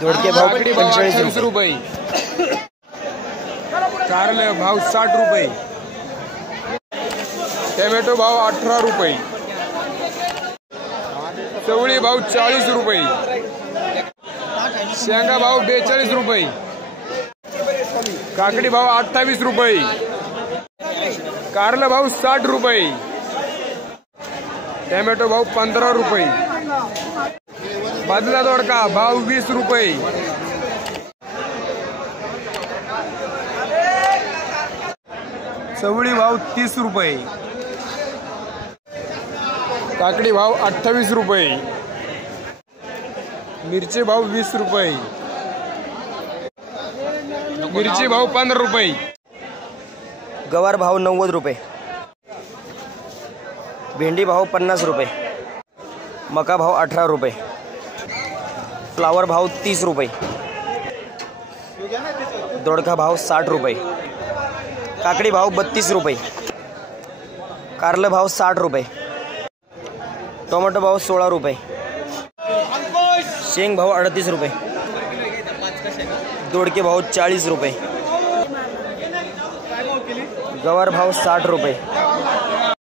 दोडके भाव काकडी भाव 45 28 रुपये, कारले भाव 60 रुपये, टोमॅटो भाव 18 रुपये, चवळी भाव 40 रुपये, शेंगा भाव 42 रुपये, काकडी भाव 28 रुपये, कारला भाव 60 रुपये, टोमॅटो भाव 15 रुपये, बदला दोडका भाव 20 रुपये, चवळी भाव 30 रुपये, काकडी भाव 28 रुपये, मिरची भाव 20 रुपये, मिरची भाव 15 रुपये, गवार भाव 90 रुपये, भेंडी भाव 50 रुपये, मका भाव 18 रुपये, फ्लावर भाव 30 रुपये, दोडका भाव 60 रुपये, काकडी भाव 32 रुपये, कारलं भाव 60 रुपये, टोमॅटो भाव 16 रुपये, शेंग भाव 38 रुपये, दोडके भाव 40 रुपये, गवार भाव 60 रुपये,